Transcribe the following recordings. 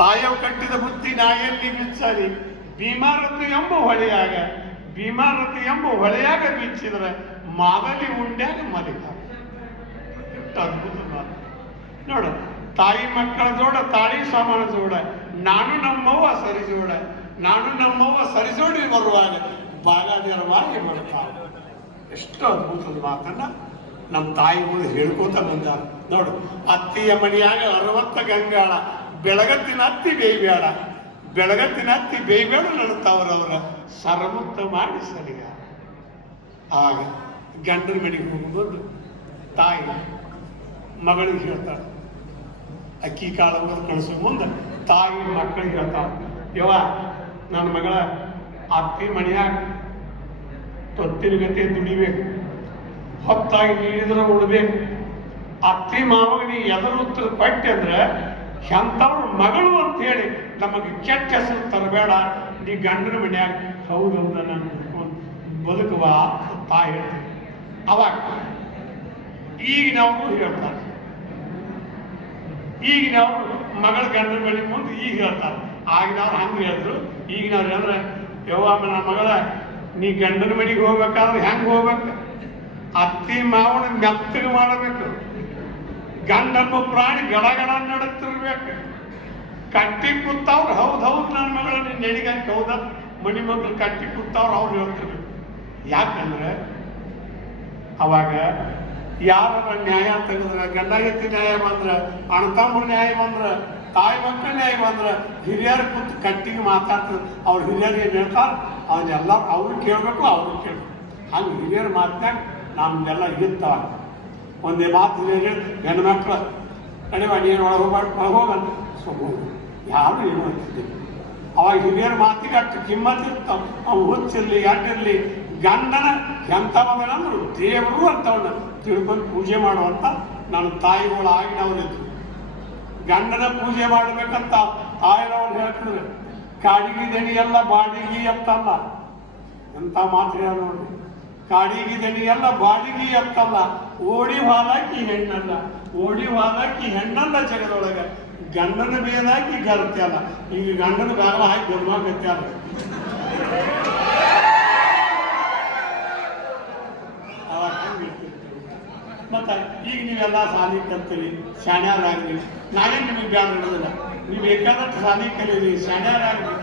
ತಾಯವ್ ಕಟ್ಟಿದ ಬುತ್ತಿ ನಾಯಲ್ಲಿ ಬಿಚ್ಚಲಿ ಭೀಮಾರತಿ ಎಂಬ ಹೊಳೆಯಾಗ ಬಿಚ್ಚಿದ್ರೆ ಮಾದಲಿ ಉಂಡ್ಯಾಗ ಮಲಿಕ. ಎಷ್ಟು ಅದ್ಭುತ ಮಾತು ನೋಡ. ತಾಯಿ ಮಕ್ಕಳ ಜೋಡ ತಾಳಿ ಸಾಮಾನ ಜೋಡ ನಾನು ನಮ್ಮವ್ವ ಸರಿಜೋಡಿ ಬರುವಾಗ ಬಾಲಾದಿರವಾಗಿ ಬರ್ತಾವ. ಎಷ್ಟು ಅದ್ಭುತದ ಮಾತನ್ನ ನಮ್ಮ ತಾಯಿಗಳು ಹೇಳ್ಕೋತ ಬಂದಾರ ನೋಡು. ಅತ್ತಿಯ ಮಣಿಯಾಗ 60 ಗಂಗಾಳ ಬೆಳಗತ್ತಿನ ಅತ್ತಿ ಬೇಯ್ಬೇಡ ನಡುತ್ತವರವರ ಸರಮುತ್ತ ಮಾಡಿ ಸರಿಗಾರ. ಆಗ ಗಂಡನ ಮನೆಗೆ ಹೋಗುವುದು ತಾಯಿ ಮಗಳಿಗೆ ಹೇಳ್ತಾಳೆ. ಅಕ್ಕಿ ಕಾಳು ಕಳಿಸೋ ಮುಂದೆ ತಾಯಿ ಮಕ್ಕಳಿಗೆ ಹೇಳ್ತಾಳೆ, ಯವ್ವ ನನ್ನ ಮಗಳ ಅತ್ತಿ ಮನೆಯಾಗ ತೊತ್ತಿನ ಗತೆ ದುಡಿಬೇಕು, ಹೊತ್ತಾಗಿ ನೀಡಿದ್ರೆ ಉಡ್ಬೇಕು. ಅತ್ತಿ ಮಾವಾಗ ನೀ ಎದರ ಉತ್ತರ ಪಟ್ಟಿ ಅಂದ್ರೆ ಎಂಥವ್ರ ಮಗಳು ಅಂತ ಹೇಳಿ ನಮಗೆ ಕೆಟ್ಟ ಹೆಸರು ತರಬೇಡ. ನೀ ಗಂಡನ ಮನ್ಯಾಗ ಹೌದೌದ ನಾನು ಬದುಕುವ ತಾಯಿ ಹೇಳ್ತೀನಿ. ಅವಾಗ ಈಗಿನವರು ಹೇಳ್ತಾರೆ, ಈಗಿನವರು ಮಗಳ ಗಂಡನ ಮನೆ ಮುಂದೆ ಈಗ ಹೇಳ್ತಾರೆ. ಆಗಿನವ್ರು ಹಂಗೆ ಹೇಳಿದ್ರು. ಈಗಿನವ್ರು ಹೇಳಿದ್ರೆ ಯವ್ವ ನನ್ನ ಮಗಳ ನೀ ಗಂಡನ ಮನೆಗೆ ಹೋಗ್ಬೇಕಾದ್ರೆ ಹೆಂಗೆ ಹೋಗ್ಬೇಕು? ಅತ್ತಿ ಮಾವನ ಮೆತ್ತಗೆ ಮಾಡಬೇಕು. ಗಂಡಪ್ಪ ಪ್ರಾಣಿ ಗಡಗಡ ನಡುತ್ತಿರ್ಬೇಕು. ಕಟ್ಟಿ ಕೂತವ್ರು ಹೌದು ನನ್ನ ಮಗಳ ನಿನ್ನ ನೆಡಿಗಂತ ಹೌದ ಮನಿ ಮಕ್ಕಳು ಕಟ್ಟಿ ಕೂತವ್ರು ಅವ್ರು ಹೇಳ್ತಿರ್ಬೇಕು. ಯಾಕಂದ್ರೆ ಅವಾಗ ಯಾರ ನ್ಯಾಯ ತೆಗೆದ್ರೆ ಗಂಡ ಎತ್ತಿ ನ್ಯಾಯ ಬಂದ್ರೆ, ಅಣ್ಣತಮ್ಮನ ನ್ಯಾಯ ಬಂದ್ರೆ, ತಾಯಿ ಮಕ್ಕಳ ನ್ಯಾಯ ಬಂದ್ರೆ, ಹಿರಿಯರ ಕೂತು ಕಟ್ಟಿಗೆ ಮಾತಾಡ್ತಾರೆ. ಅವ್ರ ಹಿರಿಯರು ಏನು ಹೇಳ್ತಾರೆ ಅವನ್ನೆಲ್ಲ ಅವ್ರು ಕೇಳಬೇಕು, ಅವ್ರು ಕೇಳಬೇಕು. ಹಂಗೆ ಹಿರಿಯರ ಮಾತಿನಾಗ ನಮ್ದೆಲ್ಲ ಇರ್ತಾವ. ಒಂದೇ ಮಾತು ಹೆಣ್ಣು ಮಕ್ಕಳು ಕಡಿಮೆ ನೀನು ಹೋಗಂತ ಹೋಗು ಯಾರು ಏನು ಅಂತಿದ್ದೀವಿ. ಅವಾಗ ಹಿರಿಯರ ಮಾತಿಗೆ ಅಷ್ಟು ಕಿಮ್ಮತ್ ಇರ್ತಾವ. ಅವು ಹುಚ್ಚಿರ್ಲಿ ಎಡ್ಡಿರ್ಲಿ ಗಂಡನ ಎಂಥವಂದ್ರೆ ದೇವರು ಅಂತವನ್ನ ತಿಳ್ಕೊಂಡು ಪೂಜೆ ಮಾಡುವಂತ ನನ್ನ ತಾಯಿಗಳು ಆಗಿನವರಿದ್ರು. ಗಂಡನ ಪೂಜೆ ಮಾಡ್ಬೇಕಂತ ತಾಯಿನವ್ರು ಹೇಳ್ತಿದ್ರು. ಕಾಡಿಗೆ ದಣಿ ಎಲ್ಲ ಬಾಡಿಗೆ ಅಂತಲ್ಲ. ಎಂಥ ಮಾತು ಹೇಳ ನೋಡಿ. ಕಾಡಿಗೆ ದಣಿ ಎಲ್ಲ ಬಾಡಿಗೆ ಅಂತಲ್ಲ. ಓಡಿ ಹಾಲಾಕಿ ಹೆಣ್ಣಲ್ಲ ಜಗದೊಳಗ. ಗಂಡನ ಬೇದಾಕಿ ಗರ್ತೆ ಅಲ್ಲ. ಈಗ ಗಂಡನ ಬೇಗ ಹಾಕಿ ಗರ್ಮಾಗತ್ತೆ ಅಲ್ಲ. ಮತ್ತೆ ಈಗ ನೀವೆಲ್ಲ ಸಾಲಿ ಕಲ್ತೀರಿ, ಶಾಣ್ಯಾರಾಗ್ರಿ. ನಾನೇನು ನಿಮಗೆ ಬ್ಯಾಡ ಇಡೋದಿಲ್ಲ. ನೀವು ಬೇಕಾದಷ್ಟು ಸಾಲಿ ಕಲೀರಿ, ಶಾಣ್ಯಾರಾಗ್ರಿ,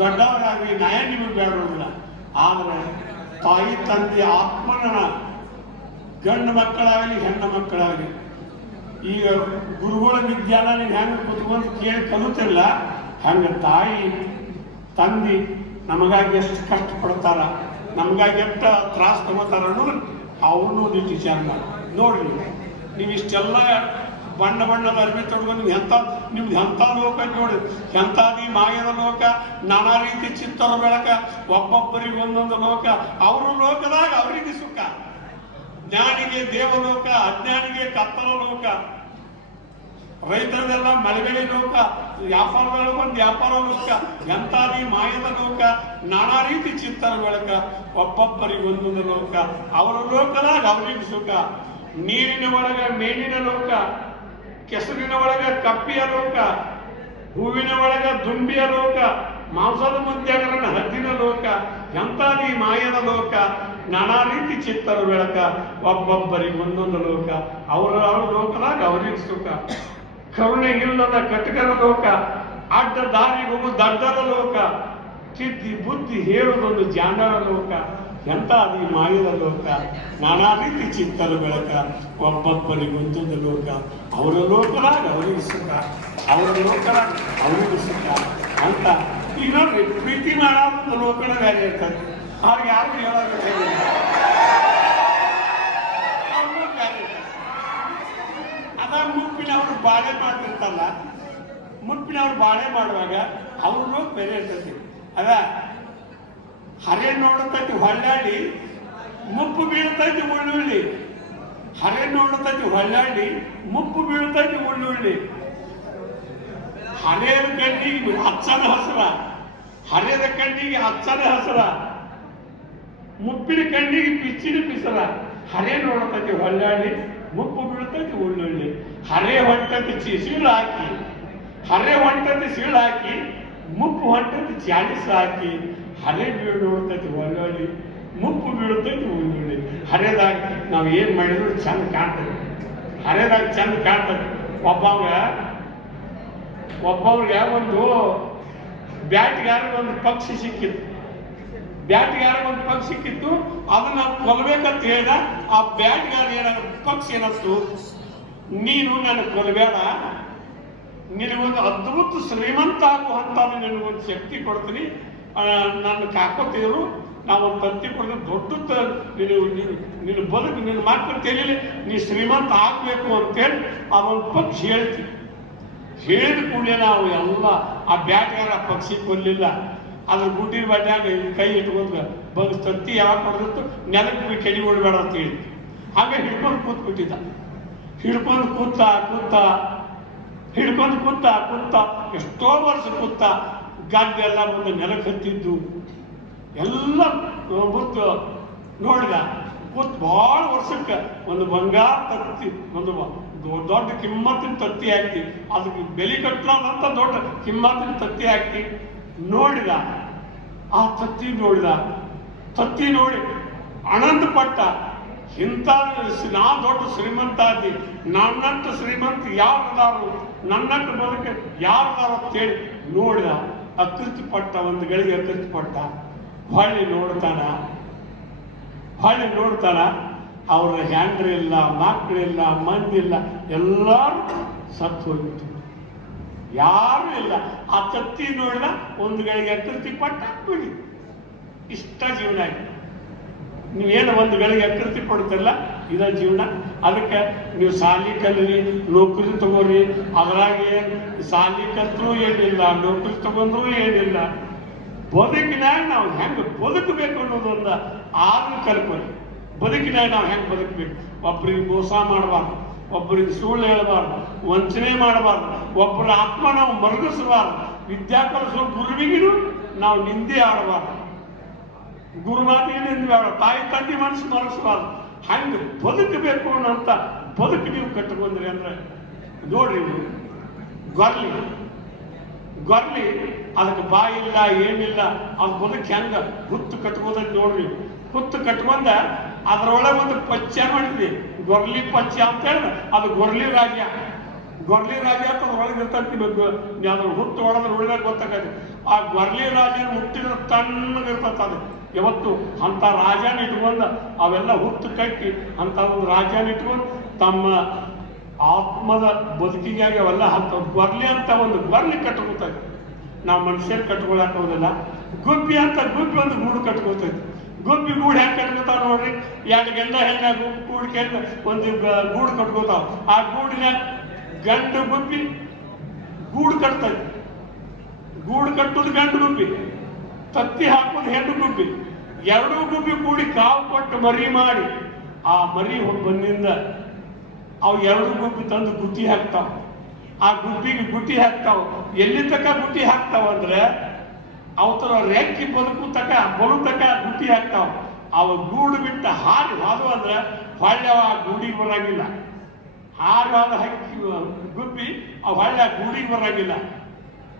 ದೊಡ್ಡವರಾಗ್ರಿ. ನಾನೇನು ನಿಮಗೆ ಬ್ಯಾಡ ಇಡೋದಿಲ್ಲ. ಆದ್ರೆ ತಾಯಿ ತಂದೆ ಆತ್ಮನ ಗಂಡು ಮಕ್ಕಳಾಗಲಿ ಹೆಣ್ಣು ಮಕ್ಕಳಾಗಲಿ ಈಗ ಗುರುಗಳ ವಿದ್ಯಾಲಯ ನೀವು ಹೆಂಗೆ ಕುತ್ಕೊಂಡು ಕೇಳಿ ಕಲಿತಿರಲ್ಲ, ಹಂಗೆ ತಾಯಿ ತಂದೆ ನಮಗಾಗಿ ಎಷ್ಟು ಕಷ್ಟಪಡ್ತಾರ, ನಮಗಾಗಿ ಎಷ್ಟು ತ್ರಾಸ ತಗೋತಾರ ಅನ್ನೋದು ಅವನು ನೀವು ವಿಚಾರ ಮಾಡಿ ನೋಡ್ರಿ. ನೀವು ಇಷ್ಟೆಲ್ಲ ಬಣ್ಣದ ಅರ್ಬಿ ತೊಡ್ಕೊಂಡು ನಿಮ್ದು ಎಂಥ ಲೋಕ ನೋಡಿ. ಎಂಥದಿ ಮಾಯದ ಲೋಕ, ನಾನಾ ರೀತಿ ಚಿತ್ತರ ಬೆಳಕ, ಒಬ್ಬೊಬ್ಬರಿಗೆ ಒಂದೊಂದು ಲೋಕ. ಅವ್ರ ಲೋಕದಾಗ ಅವರಿಗೆ ಸುಖ. ಜ್ಞಾನಿಗೆ ದೇವಲೋಕ, ಅಜ್ಞಾನಿಗೆ ಕತ್ತಲ ಲೋಕ. ರೈತರದೆಲ್ಲ ಮಳಗಳಿ ಲೋಕ, ವ್ಯಾಪಾರದೊಳಗೊಂದು ವ್ಯಾಪಾರ ಲೋಕ. ಎಂಥದಿ ಮಾಯದ ಲೋಕ, ನಾನಾ ರೀತಿ ಚಿತ್ತರ ಬೆಳಕ, ಒಬ್ಬೊಬ್ಬರಿಗೆ ಒಂದೊಂದು ಲೋಕ. ಅವರ ಲೋಕದಾಗ ಅವರಿಗೆ ಸುಖ. ನೀರಿನ ಒಳಗ ಮೇನಿನ ಲೋಕ, ಕೆಸರಿನ ಒಳಗ ಕಪ್ಪಿಯ ಲೋಕ, ಹೂವಿನ ಒಳಗ ದುಂಬಿಯ ಲೋಕ, ಮಾಂಸದ ಮುದ್ಯಾಗರನ ಹದ್ದಿನ ಲೋಕ. ಎಂಥದಿ ಮಾಯದ ಲೋಕ, ನಾನಾ ರೀತಿ ಚಿತ್ತರ ಬೆಳಕ, ಒಬ್ಬೊಬ್ಬರಿಗೆ ಒಂದೊಂದು ಲೋಕ. ಅವರ ಲೋಕದಾಗ ಅವರಿಗೆ ಸುಖ. ಕರುಣೆ ಇಲ್ಲದ ಕಟಕರ ಲೋಕ, ಅಡ್ಡ ದಾರಿ ಹೋಗು ದಡ್ಡರ ಲೋಕ, ಚಿದ್ದಿ ಬುದ್ಧಿ ಹೇಳುವುದೊಂದು ಜಾಂಡರ ಲೋಕ. ಎಂಥದಿ ಮಾಯದ ಲೋಕ, ನಾನಾ ರೀತಿ ಚಿತ್ತರ ಬೆಳಕ, ಒಬ್ಬೊಬ್ಬರಿಗೆ ಒಂದೊಂದು ಲೋಕ. ಅವರ ಲೋಕದಾಗ ಅವರಿಗೆ ಸುಖ, ಅವರ ಲೋಕದಾಗ ಅವರಿಗೆ ಸುಖ ಅಂತ. ಈಗ ನೋಡ್ರಿ, ಪ್ರೀತಿ ಮಾಡೋದು ಲೋಕನ ಬೇರೆ ಇರ್ತದೆ. ಅವ್ರಿಗೆ ಯಾರು ಹೇಳೋದು ಅದಾಗ ಮುಪ್ಪಿನವ್ರು ಬಾಳೆ ಮಾಡ್ತಿರ್ತಲ್ಲ, ಮುಪ್ಪಿನವ್ರು ಬಾಳೆ ಮಾಡುವಾಗ ಅವ್ರ ಲೋಕ ಬೇರೆ ಇರ್ತೈತಿ. ಅದ ಹರೆ ನೋಡತೈತಿ ಹೊಳ್ಳಾಡಿ, ಮುಪ್ಪು ಬೀಳ್ತೈತಿ ಉಳ್ಳುಳ್ಳಿ. ಹರೆ ನೋಡತೈತಿ ಹೊಳ್ಳಾಡಿ, ಮುಪ್ಪು ಬೀಳ್ತೈತಿ ಉಳ್ಳುಳ್ಳಿ. ಹರೆಯದ ಕಣ್ಣಿಗೆ ಹಚ್ಚನ ಹಸರ, ಹರೆಯದ ಕಣ್ಣಿಗೆ ಹಚ್ಚನ ಹಸರ, ಮುಪ್ಪಿನ ಕಣ್ಣಿಗೆ ಪಿಚ್ಚಿನ ಪಿಸರ. ಹರೆ ನೋಡತೈತಿ ಹೊಳ್ಳಾಡಿ, ಮುಪ್ಪು ಬೀಳ್ತೈತಿ ಉಳ್ಳುಳ್ಳಿ. ಹರೆ ಹೊಂಟೈತಿ ಚಿಸಿಲು ಹಾಕಿ, ಹರೆ ಹೊಂಟತಿ ಸೀಳು ಹಾಕಿ, ಮುಪ್ಪು ಹೊಂಟತಿ ಚಾಳಿಸ್ ಹಾಕಿ, ಹರೆ ಬೀಳೋಡ್ತೈತಿ ಒಳ್ಳೊಳ್ಳಿ, ಮುಪ್ಪು ಬೀಳ್ತೈತಿ ಒಳ್ಳೊಳ್ಳಿ. ಹರೆದಾಗ ನಾವು ಏನು ಮಾಡಿದ್ರು ಚಂದ ಕಾಣ್ತದೆ, ಹರೆದಾಗ ಚಂದ ಕಾಣ್ತದೆ. ಒಬ್ಬವ್ರಿಗೆ ಒಂದು ಬ್ಯಾಟ್ಗಾರಿಗೆ ಒಂದು ಪಕ್ಷಿ ಸಿಕ್ಕಿತ್ತು, ಅದನ್ನ ಕೊಲ್ಬೇಕಂತ ಹೇಳಿದ. ಆ ಬ್ಯಾಟ್ಗಾರ ಏನಾದ್ರು ಪಕ್ಷಿ ಏನತ್ತು, ನೀನು ನನಗೆ ಕೊಲ್ಬೇಡ, ನಿನಗೊಂದು ಅದ್ಭುತ ಶ್ರೀಮಂತ ಆಗುವಂತ ನಿನಗೊಂದು ಶಕ್ತಿ ಕೊಡ್ತೀನಿ, ನನ್ನ ಕಾಕೋತಿದ್ರು ನಾವೊಂದು ತತ್ತಿ ಕೊಡ್ತೀನಿ, ದೊಡ್ಡ ನಿನ್ನ ಬದುಕು ನಿನ್ನ ಮಕ್ಕಳು ತಿಳಿಲಿ, ನೀ ಶ್ರೀಮಂತ ಆಗ್ಬೇಕು ಅಂತೇಳಿ ಅದೊಂದು ಪಕ್ಷಿ ಹೇಳ್ತೀವಿ. ಹೇಳಿದ ಕೂಡಲೇ ನಾವು ಎಲ್ಲ ಆ ಬ್ಯಾಟ್ಗಾರ ಪಕ್ಷಿ ಕೊಲ್ಲಿಲ್ಲ, ಅದ್ರ ಗುಡ್ಡಿನ ಬಡ್ಯಾಗ ಕೈ ಇಟ್ಕೊಂಡು ಬಂದು ತತ್ತಿ ಯಾವಾಗ ಕೊಡ್ದಿತ್ತು ನೆಲಕ್ಕೆ ಕೆಡಿ ಓಡಬೇಡ ಅಂತ ಹೇಳಿ ಹಾಗೆ ಹಿಡ್ಕೊಂಡು ಕೂತ್ಬಿಟ್ಟಿದ್ದ. ಹಿಡ್ಕೊಂಡು ಕೂತ ಎಷ್ಟೋ ವರ್ಷ ಕೂತ ಗದ್ದೆಲ್ಲ ಮುಂದೆ ನೆಲಕ್ಕೆ ಹತ್ತಿದ್ದು ಎಲ್ಲ ಮುತ್ತು ನೋಡಿದ. ಕೂತ್ ಭಾಳ ವರ್ಷಕ್ಕೆ ಒಂದು ಬಂಗಾರ ತತ್ತಿ, ಒಂದು ದೊಡ್ಡ ಕಿಮ್ಮತ್ತಿನ ತತ್ತಿ ಹಾಕಿ, ಅದಕ್ಕೆ ಬೆಲೆ ಕಟ್ಟಲಾದಂತ ದೊಡ್ಡ ಕಿಮ್ಮತ್ತಿನ ತತ್ತಿ ಹಾಕಿ ನೋಡಿದ. ಆ ತತ್ತಿ ನೋಡಿ ಆನಂದ ಪಟ್ಟ. ಇಂಥ ನಾ ದೊಡ್ಡ ಶ್ರೀಮಂತ ಆದಿ, ನನ್ನಂತ ಶ್ರೀಮಂತ ಯಾರದಾರು, ನನ್ನಂತ ಬದುಕ ಯಾರದಾರು ಅಂತೇಳಿ ನೋಡಿದ. ಅಕೃತಿ ಪಟ್ಟ, ಒಂದು ಗಳಿಗೆ ಅಕೃತಿ ಪಟ್ಟ. ಹೊಳ್ಳಿ ನೋಡ್ತಾನ ಅವ್ರ ಹೆಂಡ್ರಿಲ್ಲ, ಮಕ್ಕಳಿಲ್ಲ, ಮಂದಿಲ್ಲ, ಎಲ್ಲರೂ ಸತ್ತು ಹೋಗಿತ್ತು, ಯಾರು ಇಲ್ಲ. ಆ ತತ್ತಿ ನೋಡಿದ, ಒಂದು ಗಳಿಗೆ ಅಕೃತಿ ಪಟ್ಟ ಬಿಡಿ, ಇಷ್ಟ ಜೀವನ ಆಯ್ತು. ನೀವೇನು ಒಂದು ಗಳಿಗೆ ಅಕೃತಿ ಪಡ್ತಿಲ್ಲ, ಇದ ಜೀವನ. ಅದಕ್ಕೆ ನೀವು ಸಾಲಿ ಕಲೀರಿ, ನೌಕರಿ ತಗೋರಿ. ಅದ್ರಾಗೆ ಸಾಲಿ ಕಲ್ತ್ರೂ ಏನಿಲ್ಲ, ನೌಕರಿ ತಗೊಂಡ್ರೂ ಏನಿಲ್ಲ. ಬದುಕಿನಾಗ ನಾವು ಹೆಂಗೆ ಬದುಕಬೇಕು ಅನ್ನೋದೊಂದು ಆದ್ರೂ ಕಲ್ಕೊಳ್ಳಿ. ಬದುಕಿನಾಗ ನಾವು ಹೆಂಗೆ ಬದುಕಬೇಕು, ಒಬ್ಬರಿಗೆ ಮೋಸ ಮಾಡಬಾರ್ದು, ಒಬ್ಬರಿಗೆ ಸುಳ್ಳು ಹೇಳಬಾರ್ದು, ವಂಚನೆ ಮಾಡಬಾರ್ದು, ಒಬ್ಬರ ಆತ್ಮ ನಾವು ಮರಗಿಸಬಾರ್ದು, ವಿದ್ಯಾ ಕಲಿಸುವ ಗುರುವಿಗೂ ನಾವು ನಿಂದೆ ಆಡಬಾರ್ದು, ಗುರುಮಾತಿಗೆ ನಿಂದೆ ಆಡ, ತಾಯಿ ತಂದೆ ಮನಸ್ಸು ಮರಗಿಸಬಾರ್ದು. ಹಂಗೆ ಬದುಕಬೇಕು ಅನ್ನೋಂಥ ಬದುಕು ನೀವು ಕಟ್ಟಿಕೊಂಡ್ರಿ ಅಂದ್ರೆ ನೋಡ್ರಿ, ನೀವು ಗೊರ್ಲಿ ಅದಕ್ಕೆ ಬಾಯಿಲ್ಲ ಏನಿಲ್ಲ, ಅದು ಬದುಕು ಹೆಂಗ ಹುತ್ತು ಕಟ್ಕೋದಂತ ನೋಡ್ರಿ. ಹುತ್ತು ಕಟ್ಕೊಂಡ ಅದರೊಳಗೆ ಒಂದು ಪಚ್ಚ ಮಾಡಿದ್ವಿ, ಗೊರ್ಲಿ ಪಚ್ಚ ಅಂತ ಹೇಳಿದ. ಅದು ಗೊರ್ಲಿ ರಾಜ್ಯ ಅಂತ ಒಳಗೆ ಇರ್ತಂತ ಅದ್ರ ಹುತ್ತು ಹೊಡೆದ್ರೆ ಉಳಿದಾಗ ಗೊತ್ತಾಗತ್ತೆ. ಆ ಗೊರ್ಲಿ ರಾಜ್ಯನ ಮುಟ್ಟಿದ್ರೆ ತಣ್ಣಗಿರ್ತಂತ. ಅದು ಯಾವತ್ತು ಅಂತ ರಾಜನ ಇಟ್ಕೊಂಡು ಅವೆಲ್ಲ ಹುತ್ತು ಕಟ್ಟಿ ಅಂತ ಒಂದು ರಾಜ್ಯನ ಇಟ್ಕೊಂಡು ತಮ್ಮ ಆತ್ಮದ ಬದುಕಿಗಾಗಿ ಅವೆಲ್ಲ ಅಂತ ಗೊರ್ಲಿ ಅಂತ ಒಂದು ಗೊರ್ಲಿ ಕಟ್ಕೋತೈತಿ. ನಾವು ಮನುಷ್ಯರು ಕಟ್ಕೊಳಕ್ ಹೋದಿಲ್ಲ. ಗುಬ್ಬಿ ಒಂದು ಗೂಡು ಕಟ್ಕೋತೈತಿ. ಗುಬ್ಬಿ ಗೂಡು ಹೆಂಗೆ ಕಟ್ಕೋತಾವ ನೋಡ್ರಿ, 2 ಗಂಡ ಹೆಣ್ಣ ಗೂಡು ಕೆಟ್ಟ ಒಂದು ಗೂಡು ಕಟ್ಕೋತಾವ. ಆ ಗೂಡಿನ ಗಂಡು ಗುಬ್ಬಿ ಗೂಡು ಕಟ್ತೈತಿ. ಗೂಡು ಕಟ್ಟೋದು ಗಂಡು ಗುಬ್ಬಿ, ತತ್ತಿ ಹಾಕೋದು ಹೆಣ್ಣು ಗುಬ್ಬಿ. 2 ಗುಬ್ಬಿ ಕೂಡಿ ಕಾವು ಕೊಟ್ಟು ಮರಿ ಮಾಡಿ, ಆ ಮರಿ ಬಂದಿಂದ ಅವು 2 ಗುಬ್ಬಿ ತಂದು ಗುಟ್ಟಿ ಹಾಕ್ತಾವ. ಆ ಗುಬ್ಬಿಗೆ ಗುಟ್ಟಿ ಹಾಕ್ತಾವ. ಎಲ್ಲಿ ತಕ ಗುಟ್ಟಿ ಹಾಕ್ತಾವ ಅಂದ್ರೆ ಅವತರ ರೆಕ್ಕಿ ಬಲು ತಕ ಗುಟ್ಟಿ ಹಾಕ್ತಾವ. ಅವ ಗೂಡು ಬಿಟ್ಟು ಹಾರಿ ಹೋದವು ಅಂದ್ರೆ ಹೊಳ್ಳೆ ಆ ಗೂಡಿಗೆ ಬರಂಗಿಲ್ಲ. ಹಾರಿ ಹೋದ ಹಕ್ಕಿ ಗುಬ್ಬಿ ಅವು ಹೊಳ್ಳೆ ಆ ಗೂಡಿಗೆ ಬರಂಗಿಲ್ಲ.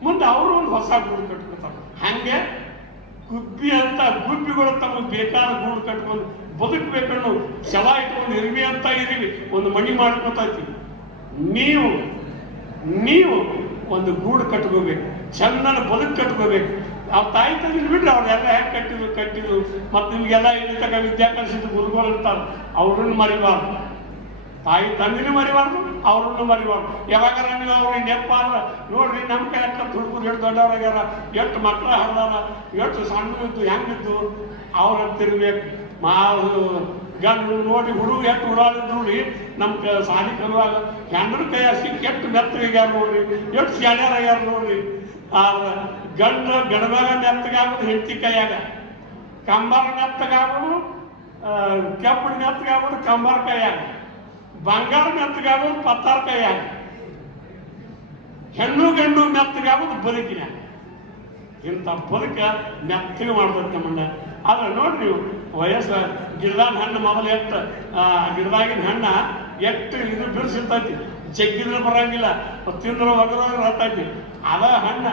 ಮುಂದೆ ಅವರು ಒಂದು ಹೊಸ ಗೂಡು ಕಟ್ಕೊತಾವ. ಹಂಗೆ ಗುಬ್ಬಿಗಳು ತಮಗೆ ಬೇಕಾದ ಗೂಡು ಕಟ್ಕೊಂಡು ಬದುಕಬೇಕನ್ನು ಶವ ಇಟ್ಕೊಂಡು ಇರ್ವಿ ಅಂತ ಇರಿವಿ, ಒಂದು ಮಣಿ ಮಾಡ್ಕೊತೈತಿ. ನೀವು ಒಂದು ಗೂಡು ಕಟ್ಕೋಬೇಕು, ಚಂದನ ಬದುಕು ಕಟ್ಕೋಬೇಕು. ಅವ್ರ ತಾಯಿ ತಂದೆ ಬಿಡ್ರಿ, ಅವ್ರೆಲ್ಲ ಹೆಂಗೆ ಕಟ್ಟಿದ್ರು. ಮತ್ತು ನಿಮ್ಗೆಲ್ಲ ಇಲ್ಲಿ ತಗ ವಿದ್ಯಾ ಕಲಿಸಿದ ಗುರುಗಳು ಇರ್ತಾರೆ, ಅವ್ರನ್ನ ಮರಿಬಾರ್ದು. ತಾಯಿ ತಂದಿನೂ ಮರಿಬಾರ್ದು, ಅವ್ರನ್ನು ಮರಿಬಾರ್ದು. ಯಾವಾಗಾರ ನೀವು ಅವ್ರಿಗೆ ನೆಪ್ಪ ಅಂದ್ರೆ ನೋಡ್ರಿ, ನಮ್ಮ ಕೈ ಹಾಕಂತ ಹುಡುಗರು ಎಷ್ಟು ದೊಡ್ಡವ್ರಾಗ್ಯಾರ, ಎಷ್ಟು ಮಕ್ಕಳ ಹಡ್ದಾರ, ಎಷ್ಟು ಸಣ್ಣದಿದ್ದು ಹೆಂಗಿದ್ದು ಅವ್ರ ತಿರ್ಬೇಕು. ಗಂಡು ನೋಡಿ ಹುಡುಗ ಎಷ್ಟು ಉಡಾಳಿದ್ರು ನೋಡಿ. ನಮ್ಮ ಸಾಲಿ ಕರುವಾಗ ಹೆಂಡ್ರ ಕೈಯ ಸಿಕ್ಕಿ ಎಷ್ಟು ಮೆತ್ತಗಾಗ್ಯಾರ ನೋಡ್ರಿ, ಎಷ್ಟು ಶಾಣ್ಯಾರಾಗ್ಯಾರ ನೋಡ್ರಿ. ಆದ್ರೆ ಗಂಡದಾಗ ಮೆತ್ತಗಾಗೋದು ಹೆಂಡತಿ ಕೈಯಾಗ, ಕಂಬಾರ ಮೆತ್ತಗಾಗೋದು, ಕೆಂಪು ಮೆತ್ತಗಾಗೋದು ಕಂಬಾರ ಕೈಯಾಗ, ಬಂಗಾರ ಮೆತ್ತಗಾಗೋದು ಪತ್ತಾರ ಕೈಯಾಗ, ಹೆಣ್ಣು ಗಂಡು ಮೆತ್ತಗಾಗೋದು ಬದುಕಿನ. ಇಂಥ ಬದುಕ ಮೆತ್ತಗೆ ಮಾಡ್ತೈತೆ ನಮ್ಮನ್ನ. ಆದ್ರೆ ನೋಡ್ರಿ, ವಯಸ್ಸು ಗಿಡದಾನ ಹಣ್ಣು ಮೊದಲು ಗಿಡದಾಗಿನ ಹಣ್ಣ ಎಷ್ಟು ಇದು ಬಿಡಿಸಿರ್ತೈತಿ. ಜಗ್ಗಿದ್ರೆ ಬರಂಗಿಲ್ಲ, ತಿಂದ್ರೆ ಒಗರ ರತ್ತೈತಿ. ಅದ ಹಣ್ಣ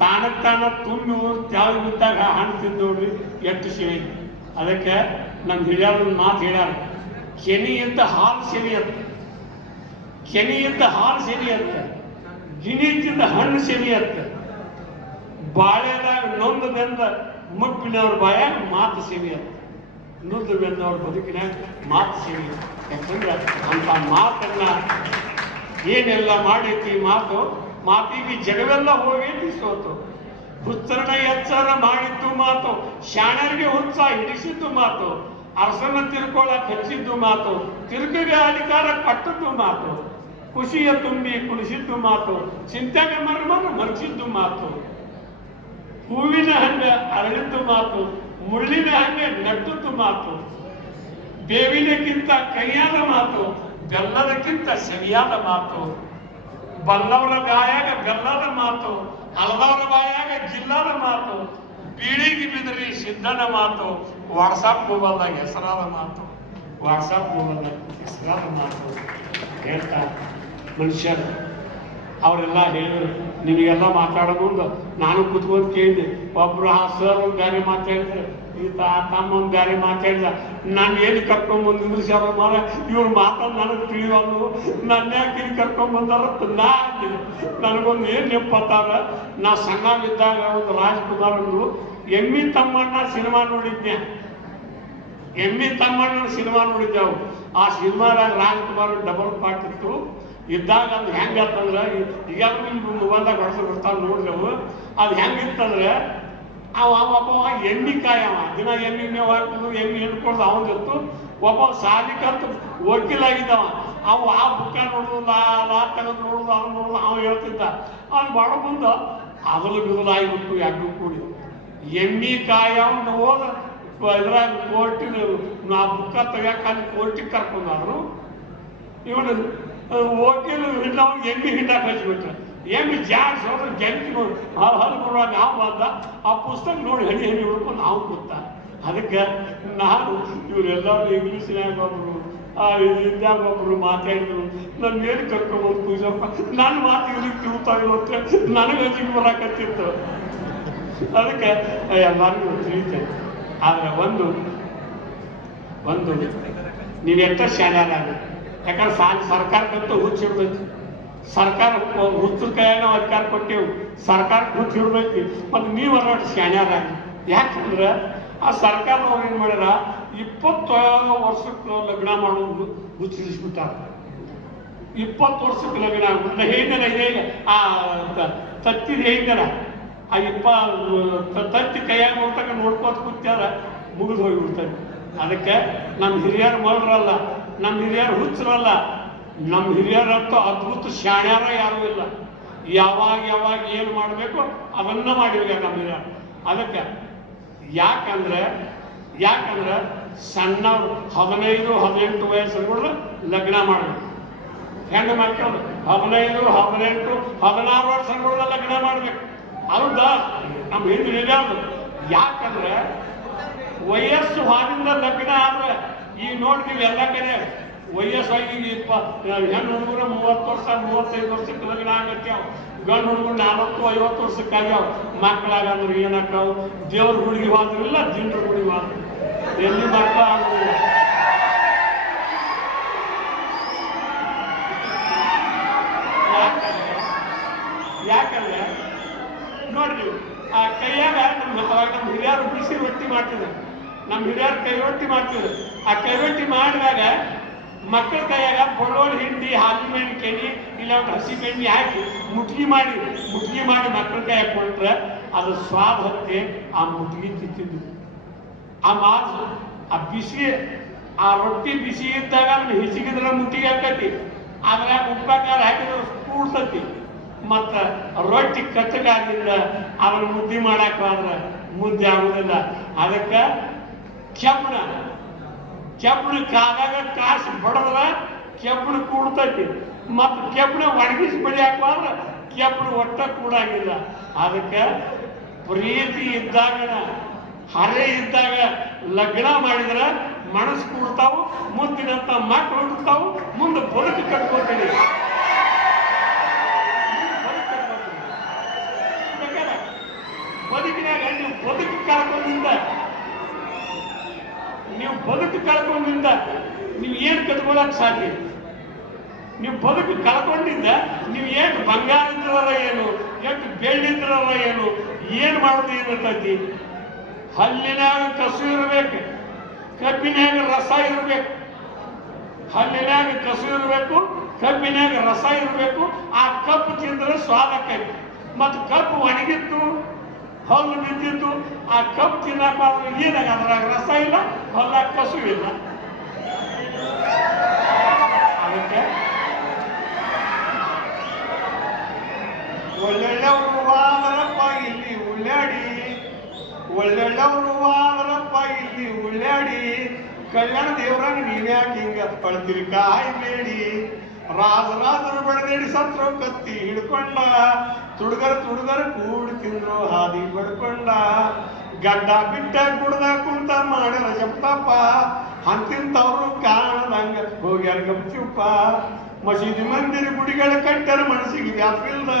ತಾನಕ್ಕೆ ತಾನ ತುಂಬಿ ತ್ಯಾಗ ಬಿದ್ದಾಗ ಹಣ್ಣು ತಿಂದು ನೋಡ್ರಿ ಎಷ್ಟು ಸೇವೆ. ಅದಕ್ಕೆ ನಮ್ಮ ಹಿರಿಯರು ಮಾತು ಹೇಳ್ಯಾರ, ಕೆನಿಯಿಂದ ಹಾಲು ಸೆನಿಯತ್ತ, ಕೆನಿಯಿಂದ ಹಾಲು ಸೆನಿಯತ್ತ, ಗಿಣಿಯಿಂದ ಹಣ್ಣು ಸೆನಿಯತ್ತ, ಬಾಳೆದಾಗ ನೊಂದು ಬೆಂದ ಮುಪ್ಪಿನವ್ರ ಬಾಯಾಗ ಮಾತು ಸೆನಿಯತ್ತ, ನೊಂದು ಬೆಂದವ್ರ ಬದುಕಿನಾಗ ಮಾತು ಸೆನಿಯತ್ತ. ಯಾಕಂದ್ರೆ ಅಂತ ಮಾತನ್ನ ಏನೆಲ್ಲ ಮಾಡೈತಿ ಮಾತಿಗೆ ಜಗವೆಲ್ಲ ಹೋಗೈತಿ ಸೋತು. ಹುಚ್ಚರನ ಎಚ್ಚರ ಮಾಡಿದ್ದು ಮಾತು, ಶಾಣರಿಗೆ ಹುಚ್ಚ ಹಿಡಿಸಿದ್ದು ಮಾತು, ಅರಸನ ತಿರ್ಕೊಳ್ಳಕ್ಕೆ ಹಚ್ಚಿದ್ದು ಮಾತು, ತಿರುಗಿಗೆ ಅಧಿಕಾರ ಕಟ್ಟದ್ದು ಮಾತು, ಖುಷಿಯ ತುಂಬಿ ಕುಣಿಸಿದ್ದು ಮಾತು, ಚಿಂತೆಗೆ ಮರಚಿದ್ದು ಮಾತು, ಹೂವಿನ ಹಂಗೆ ಅರಳಿದ್ದು ಮಾತು, ಮುಳ್ಳಿನ ಹಂಗೆ ನಟ್ಟದ್ದು ಮಾತು, ಬೇವಿನಕ್ಕಿಂತ ಕೈಯಾದ ಮಾತು, ಬೆಲ್ಲದಕ್ಕಿಂತ ಸರಿಯಾದ ಮಾತು, ಬಲ್ಲವರ ಬಾಯಾಗ ಬೆಲ್ಲದ ಮಾತು, ಅಲ್ಲದವರ ಬಾಯಾಗ ಜಿಲ್ಲದ ಮಾತು, ಬೀಳಿಗೆ ಬಿದ್ರಿ ಸಿದ್ಧನ ಮಾತು, ವಾಟ್ಸಾಪ್ ಮೊಬೈಲ್ದಾಗ ಹೆಸರಾದ ಮಾತು, ವಾಟ್ಸಾಪ್ ಮೊಬೈಲ್ದಾಗ ಹೆಸರಾದ ಮಾತು ಹೇಳ್ತಾ ಮನುಷ್ಯರು ಅವರೆಲ್ಲ ಹೇಳಿದ್ರು. ನಿಮಗೆಲ್ಲ ಮಾತಾಡೋ ಮುಂದೆ ನಾನು ಕುತ್ಕೊಂಡು ಕೇಳಿದೆ. ಒಬ್ರು ಆ ಸರ್ ಒಂದು ಗಾರಿ ಮಾತಾಡಿದ್ರೆ, ಈತ ತಮ್ಮ ಒಂದು ಗಾರಿ ಮಾತಾಡಿದ. ನಾನು ಏನು ಕರ್ಕೊಂಡ್ಬಂದು ನಿಂದ್ರಿಸ್ಯಾರ ಮಾರ, ಇವ್ರು ಮಾತಾಡ್ ನನಗೆ ತಿಳಿಯೋದು, ನನ್ನ ಯಾಕೆ ಇಲ್ಲಿ ಕರ್ಕೊಂಡ್ಬಂದಾರ ನಾ ನನಗೊಂದು ಏನು ನೆಪ್ಪತ್ತಾರ. ನಾ ಸಣ್ಣವಿದ್ದಾಗ ಒಂದು ರಾಜ್ಕುಮಾರ್ ಅಂದ್ರು, ಎಮ್ಮಿ ತಮ್ಮಣ್ಣ ಸಿನಿಮಾ ನೋಡಿದ್ದೆ, ಎಮ್ಮಿ ತಮ್ಮಣ್ಣ ಸಿನಿಮಾ ನೋಡಿದ್ದೆವು. ಆ ಸಿನಿಮಾದಾಗ ರಾಜ್ಕುಮಾರ್ ಡಬಲ್ ಪಾರ್ಟ್ ಇತ್ತು. ಇದ್ದಾಗ ಅದು ಹೆಂಗೆ ಅಂತಂದ್ರೆ, ಈಗ ನಿಮ್ಗೆ ಮೊಬೈಲ್ದಾಗ ಹೊಡೆದು ಬರ್ತಾವೆ ನೋಡಿದೆವು. ಅದು ಹೆಂಗಿತ್ತಂದ್ರೆ, ಒಬ್ಬ ಎಣ್ಣೆ ಕಾಯವ ದಿನ ಎಮ್ಮೆ ಮೇವು ಹಾಕೋದು, ಎಮ್ಮೆ ಹಿಡ್ಕೊಳ್ದು ಅವನಿತ್ತು. ಒಬ್ಬ ಸಾಲಿಕಂತ ವಕೀಲಾಗಿದ್ದವ, ಅವು ಆ ಬುಕ್ಕ ನೋಡೋದು, ಲಾ ತೆಗೆದು ನೋಡೋದು, ಅವ್ನು ನೋಡೋದು, ಅವ ಹೇಳ್ತಿದ್ದ. ಅವ್ನು ಮಾಡೋ ಮುಂದೆ ಅದಲು ಬಿದಲಾಗಿಬಿಟ್ಟು ಎರಡು ಕೂಡಿ ಎಮ್ಮೆ ಕಾಯವ್ನ ಹೋದ ಇದ್ರಾಗ ಕೋರ್ಟಿನ ಆ ಬುಕ್ಕ ತೆಗಿಯಕ್ಕೆ ಅಲ್ಲಿ ಕೋರ್ಟಿಗೆ ಕರ್ಕೊಂಡಾದ್ರು. ಇವನು ವಕೀಲು ಹಿಂಡವ್ ಎಮ್ಮೆ ಹಿಂಡಕ್ಕೆ ಹಚ್ಚಿಬಿಟ್ರೆ, ಎಮ್ಮೆ ಜಾಡ್ಸ್ ಹೋದ್ರೆ ಜಂಕಿ ನೋಡಿ ಹಲ್ಲು ಕೊಡುವಾಗ ನಾವು ಬಂದ ಆ ಪುಸ್ತಕ ನೋಡಿ ಹಣಿ ಹುಡ್ಕೊಂಡು ನಾವು ಕೂತ. ಅದಕ್ಕೆ ನಾನು ಇವರೆಲ್ಲರೂ ಇಂಗ್ಲೀಷ್ನಾಗ ಒಬ್ಬರು ಹಿಂದ್ಯಾಗ ಒಬ್ಬರು ಮಾತಾಡಿದ್ರು. ನನ್ನ ಮೇಲೆ ಕರ್ಕೊಂಡ್ಬಂದು ಪೂಜಪ್ಪ, ನನ್ನ ಮಾತು ಇವ್ರಿಗೆ ತಿಳ್ತಾವಿಲ್ಲ ಅಂತ ನನಗೆ ಹಚ್ಚಿಗೆ ಬರಾಕತ್ತಿತ್ತು. ಅದಕ್ಕೆ ಎಲ್ಲರಿಗೂ ತಿಳಿತೈತೆ. ಆದರೆ ಒಂದು ನೀವೆಷ್ಟ ಶಾಣ್ಯಾರ, ಯಾಕಂದ್ರೆ ಸರ್ಕಾರಕ್ಕಂತೂ ಹುಚ್ಚಿಡ್ಬೇಕು. ಸರ್ಕಾರ ಹುಚ್ಚರ ಕೈಯಾಗ ನಾವು ಅಧಿಕಾರ ಕೊಟ್ಟೇವು, ಸರ್ಕಾರಕ್ಕೆ ಹುಚ್ಚಿಡ್ಬೇಕು. ಮತ್ತು ನೀವು ಅರಟ ಶಾಣ್ಯಾರ. ಯಾಕಂದ್ರೆ ಆ ಸರ್ಕಾರದವ್ರು ಏನು ಮಾಡ್ಯಾರ, 20 ವರ್ಷಕ್ಕೆ ಲಗ್ನ ಮಾಡೋದು ಹುಚ್ಚಿಡಿಸ್ಬಿಟ್ಟಾರ. 20 ವರ್ಷಕ್ಕೆ ಲಗ್ನ ಆಗ್ಬಿಟ್ಟು ಹೇಳಿದಲ್ಲ, ಹೇಗೆ ಆ ತತ್ತಿದ ಹೇಳಿದಲ್ಲ, ಆ ತತ್ತಿ ಕೈಯಾಗ ನೋಡ್ತಕ್ಕ ನೋಡ್ಕೋತ ಕೂತ್ಯಾರ ಮುಗಿದು ಹೋಗಿಬಿಡ್ತಾರೆ. ಅದಕ್ಕೆ ನಮ್ಮ ಹಿರಿಯರು ಮರಲ್ಲ, ನಮ್ಮ ಹಿರಿಯರು ಹುಚ್ಚರಲ್ಲ, ನಮ್ಮ ಹಿರಿಯರಂತೂ ಅದ್ಭುತ ಶಾಣ್ಯಾರ ಯಾರೂ ಇಲ್ಲ. ಯಾವಾಗ ಏನು ಮಾಡಬೇಕು ಅದನ್ನ ಮಾಡಿರ್ಬೇಕು ನಮ್ಮ ಹಿರಿಯರು. ಅದಕ್ಕೆ ಯಾಕಂದ್ರೆ ಸಣ್ಣವ್ರು 15-18 ವಯಸ್ಸುಗಳು ಲಗ್ನ ಮಾಡಬೇಕು. ಹೆಣ್ಣು ಮಕ್ಕಳು 15, 18, 16 ವರ್ಷಗಳು ಲಗ್ನ ಮಾಡ್ಬೇಕು. ಹೌದಾ? ನಮ್ಮ ಹಿಂದೆ ಹಿರಿಯರು. ಯಾಕಂದ್ರೆ ವಯಸ್ಸು ಹಾಲಿಂದ ಲಗ್ನ ಆದ್ರೆ ಈಗ ನೋಡ್ತೀವಿ ಎಲ್ಲ ಕಡೆ ವಯಸ್ಸಾಗಿ ಹೆಣ್ಣು ಹುಡುಗರು 30 ವರ್ಷ 35 ವರ್ಷಕ್ಕೆ ಲಗ್ನ ಆಗತ್ಯಾವ. ಗಂಡು ಹುಡುಗರು 40-50 ವರ್ಷಕ್ಕಾಗ್ಯಾವ. ಮಕ್ಕಳಾಗಂದ್ರೆ ಏನಾಗ್ತಾವ? ದೇವ್ರ ಹುಡುಗಿ ಹೋದ್ರಿಲ್ಲ, ಜಿಂಡ್ರ ಹುಡುಗಿ ಹೋದ್ರು, ಎಲ್ಲಿ ಮಕ್ಕಳು ಆಗುದಿಲ್ಲ. ಯಾಕಂದ್ರೆ ನೋಡ್ರಿ, ಆ ಕೈಯಾಗ ನಮ್ಮ ಹಿರಿಯರು ಬಿಸಿ ರೊಟ್ಟಿ ಮಾಡ್ತಿದ್ರು. ನಮ್ಮ ಹಿರಿಯರು ಕೈ ರೊಟ್ಟಿ ಮಾಡ್ತಿದ್ರು. ಆ ಕೈ ರೊಟ್ಟಿ ಮಾಡಿದಾಗ ಮಕ್ಕಳ ಕೈಯಾಗ ಬಳ್ಳೋಳಿ ಹಿಂಡಿ, ಹಾಲಿನ ಮೇಣಿ ಕೆನಿ, ಇಲ್ಲ ಒಂದು ಹಸಿ ಬೆಣ್ಣೆ ಹಾಕಿ ಮುಟ್ಗಿ ಮಾಡಿ ಮಕ್ಕಳ ಕೈಯಾಗ ಕೊಟ್ರೆ ಅದು ಸ್ವಾದ ಹತ್ತೆ ಆ ಮುಟ್ಗಿ ತಿಂತಿದ್ದು. ಆ ಮಾತು ಆ ಬಿಸಿ, ಆ ರೊಟ್ಟಿ ಬಿಸಿ ಇದ್ದಾಗ ಅದನ್ನ ಹಿಸಿಗಿದ್ರೆ ಮುಟ್ಟಿಗೆ ಹಾಕತಿ, ಆದ್ರೆ ಉಪ್ಪಾಕಾರ ಹಾಕಿದ್ರೆ ಕೂಡ್ತತಿ. ಮತ್ತು ರೊಟ್ಟಿ ಕಟ್ಟಗಾಗಿಂದ ಅದನ್ನ ಮುದ್ದೆ ಮಾಡಕ್ಕೆ ಹೋದ್ರೆ ಮುದ್ದೆ ಆಗುದಿಲ್ಲ. ಅದಕ್ಕೆ ಕೆಬ್ಬಣ ಕಾದಾಗ ಕಾಸು ಬಡದ್ರ ಕೆಬ್ಬಣ ಕೂಡ್ತೈತಿ. ಮತ್ತು ಕೆಬ್ಬಣ ಒಣಗಿಸಿ ಬಡಿಯಾಕ ಹೋದ್ರೆ ಕೆಬ್ಬಣ ಒಟ್ಟ ಕೂಡಾಗಿಲ್ಲ. ಅದಕ್ಕೆ ಪ್ರೀತಿ ಇದ್ದಾಗ, ಹರೆ ಇದ್ದಾಗ ಲಗ್ನ ಮಾಡಿದ್ರೆ ಮನಸ್ಸು ಕೂಡ್ತಾವು, ಮುಂದಿನಂತ ಮಕ್ಕಳು ಹುಡ್ತಾವು, ಮುಂದೆ ಬದುಕು ಕಟ್ಕೋತೀನಿ. ಬದುಕು ಕಳ್ಕೊಂಡಿದ್ದ ನೀವು ಏನು ಕಟ್ಕೊಳಕ್ ಸಾಧ್ಯ? ನೀವು ಬದುಕು ಕಳ್ಕೊಂಡಿದ್ದ ನೀವು ಏನು ಬಂಗಾರ ಇದ್ರಲ್ಲ ಏನು, ಎಷ್ಟು ಬೆಳ್ಳಿದ್ರಲ್ಲ ಏನು ಮಾಡೋದು ಏನಿರ್ತೈತಿ? ಹಲ್ಲಿನಾಗ ಕಸು ಇರಬೇಕು, ಕಬ್ಬಿನಾಗ ರಸ ಇರಬೇಕು. ಹಲ್ಲಿನಾಗ ಕಸು ಇರಬೇಕು, ಕಬ್ಬಿನಾಗ ರಸ ಇರಬೇಕು. ಆ ಕಬ್ಬು ತಿಂದ್ರೆ ಸ್ವಾದ ಕಬ್ಬು. ಮತ್ತು ಕಬ್ಬು ಒಣಗಿತ್ತು, ಹಲ್ಲು ಬಿದ್ದಿತ್ತು, ಆ ಕಬ್ಬು ತಿನ್ನಕ್ಕೆ ಏನಾಗ ಅದ್ರಾಗ ರಸ ಇಲ್ಲ, ಹೊಲ್ಲಾಗ ಕಸು ಇಲ್ಲ. ಅದಕ್ಕೆ ಒಳ್ಳೊಳ್ಳೆವರು ವಾದರಪ್ಪ ಇಲ್ಲಿ ಉಳ್ಳಾಡಿ, ಒಳ್ಳೊಳ್ಳೆವರು ವಾದರಪ್ಪ ಇಲ್ಲಿ ಉಳ್ಳಾಡಿ, ಕಲ್ಯಾಣ ದೇವರಾಗ ನೀವ್ಯಾಕೆ ಹಿಂಗ ಪಳ್ತೀವಿ ಕಾಯ್ಬೇಡಿ. ರಾಜರಾಜರು ಬೆಳೆದೇಡಿ ಸತ್ರು ಕತ್ತಿ ಹಿಡ್ಕೊಂಡ, ತುಡುಗರ ಕೂಡಿ ತಿಂದ್ರು ಹಾದಿ ಬಡ್ಕೊಂಡ. ಗಡ್ಡ ಬಿಟ್ಟ ಕುಡ್ದ ಕುಂತ ಮಾಡಿರ ಜಪ್ತಪ್ಪ, ಅಂತಿಂತವ್ರು ಕಾಣದಂಗ ಹೋಗ್ಯಾರ ಗಪ್ಚುಪ್ಪ. ಮಸೀದಿ ಮಂದಿರ ಗುಡಿಗಳ ಕಟ್ಟರ ಮನಸ್ಸಿಗೆ ವ್ಯಾಸವಿಲ್ದ,